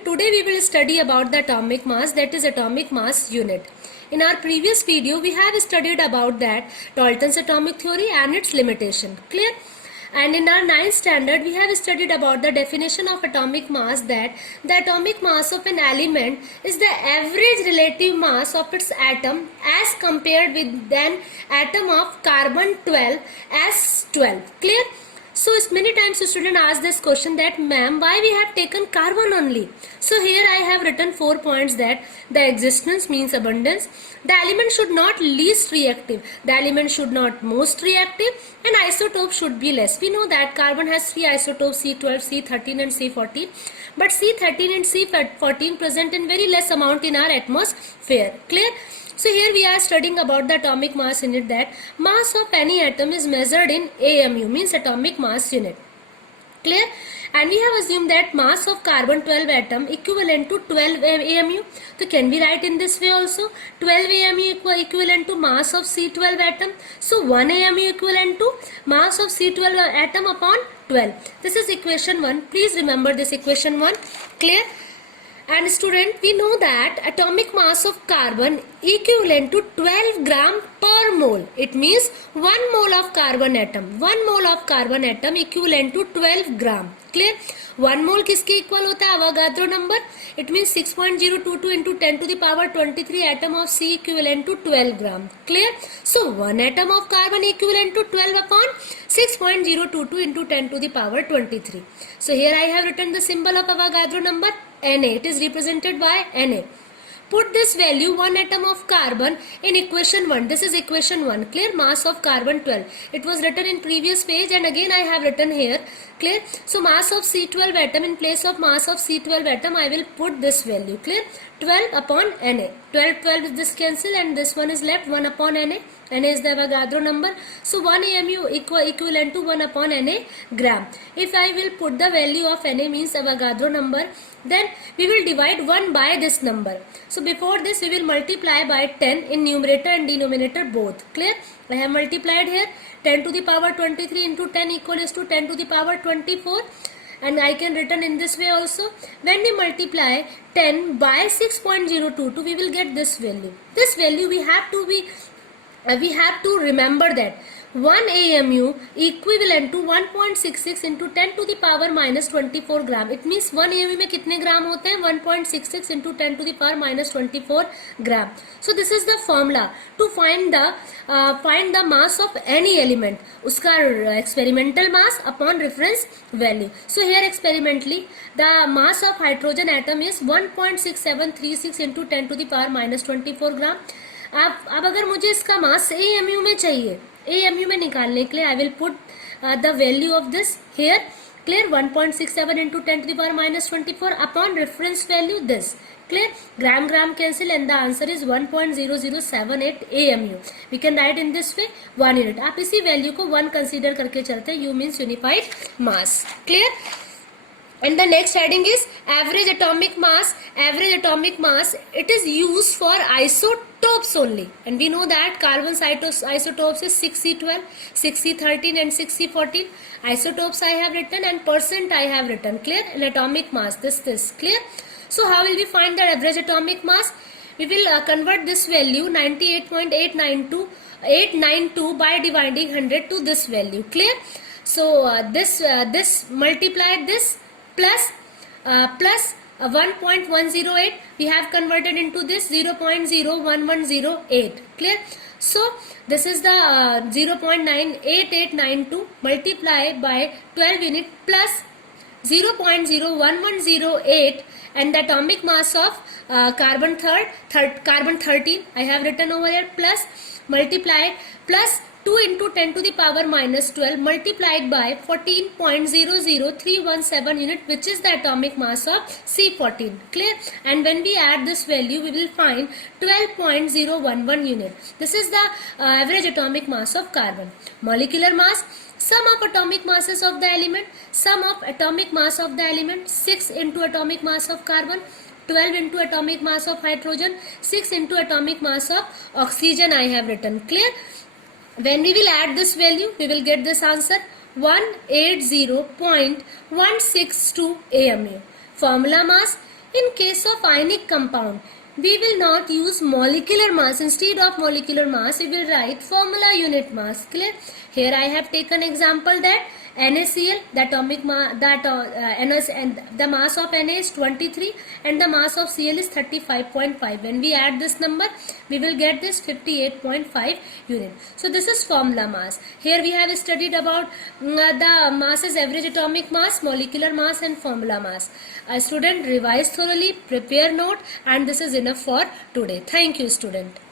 student, today we will study about the atomic mass, that is atomic mass unit. In our previous video we have studied about that Dalton's atomic theory and its limitation. Clear? And in our 9th standard we have studied about the definition of atomic mass, that the atomic mass of an element is the average relative mass of its atom as compared with an atom of carbon 12 as 12. Clear? So many times student ask this question that ma'am, why we have taken carbon only? So here I have written 4 points, that the existence means abundance, the element should not least reactive, the element should not most reactive, and isotope should be less. We know that carbon has 3 isotopes, C12, C13 and C14, but C13 and C14 present in very less amount in our atmosphere. Clear? So here we are studying about the atomic mass unit, that mass of any atom is measured in AMU, means atomic mass unit. Clear? And we have assumed that mass of carbon 12 atom equivalent to 12 AMU. So can we write in this way also? 12 AMU equivalent to mass of C12 atom. So 1 AMU equivalent to mass of C12 atom upon 12. This is equation 1. Please remember this equation 1. Clear? And student, we know that atomic mass of carbon equivalent to 12 gram per mole. It means 1 mole of carbon atom. 1 mole of carbon atom equivalent to 12 gram. Clear? 1 mole किसके equal होता है? Avogadro number. It means 6.022 into 10 to the power 23 atom of C equivalent to 12 gram. Clear? So 1 atom of carbon equivalent to 12 upon 6.022 into 10 to the power 23. So here I have written the symbol of Avogadro number, Na. It is represented by Na. Put this value 1 atom of carbon in equation 1. This is equation 1. Clear? Mass of carbon 12. It was written in previous page and again I have written here. Clear? So mass of C12 atom, in place of mass of C12 atom I will put this value. Clear? 12 upon Na. 12 is this cancel and this one is left, 1 upon Na. Na is the Avogadro number. So 1 AMU equivalent to 1 upon Na gram. If I will put the value of Na, means Avogadro number, then we will divide 1 by this number. So before this we will multiply by 10 in numerator and denominator both. Clear? I have multiplied here 10 to the power 23 into 10 equals to 10 to the power 24. And I can written in this way also. When we multiply 10 by 6.022, we will get this value. This value we have to remember that 1 AMU equivalent to 1.66 into 10 to the power minus 24 gram. It means 1 AMU में कितने ग्राम होते हैं? 1.66 into 10 to the power minus 24 gram. So this is the formula to find the mass of any element. उसका experimental mass upon reference value. So here experimentally the mass of hydrogen atom is 1.6736 into 10 to the power minus 24 gram. अब अगर मुझे इसका मास AMU में चाहिए, AMU में निकालने के लिए I will put the value of this here. Clear? 1.67 into 10 to the power minus 24 upon reference value this. Clear? Gram cancel and the answer is 1.0078 AMU. We can write in this way 1 unit. आप इसी value को 1 consider करके चलते हैं. U means unified mass. Clear? And the next heading is average atomic mass. Average atomic mass, it is used for isotopes only. And we know that carbon isotopes is 6C12, 6C13 and 6C14. Isotopes I have written and percent I have written. Clear? And atomic mass, this. Clear? So how will we find the average atomic mass? We will convert this value 98.892 by dividing 100 to this value. Clear? So this multiplied this plus 1.108 we have converted into this 0.01108. Clear? So this is the 0.98892 multiplied by 12 unit plus 0.01108 and the atomic mass of carbon 13 I have written over here, plus multiplied plus 2 into 10 to the power minus 12 multiplied by 14.00317 unit, which is the atomic mass of C14. Clear? And when we add this value we will find 12.011 unit. This is the average atomic mass of carbon. Molecular mass, sum of atomic masses of the element, sum of atomic mass of the element, 6 into atomic mass of carbon, 12 into atomic mass of hydrogen, 6 into atomic mass of oxygen I have written. Clear? When we will add this value, we will get this answer 180.162 AMU. Formula mass, In case of ionic compound, we will not use molecular mass. Instead of molecular mass, we will write formula unit mass. Clear? Here I have taken example that NaCl, the atomic mass, and the mass of Na is 23 and the mass of Cl is 35.5. When we add this number, we will get this 58.5 unit. So this is formula mass. Here we have studied about the masses: average atomic mass, molecular mass and formula mass. A student, revise thoroughly, prepare note, and this is enough for today. Thank you, student.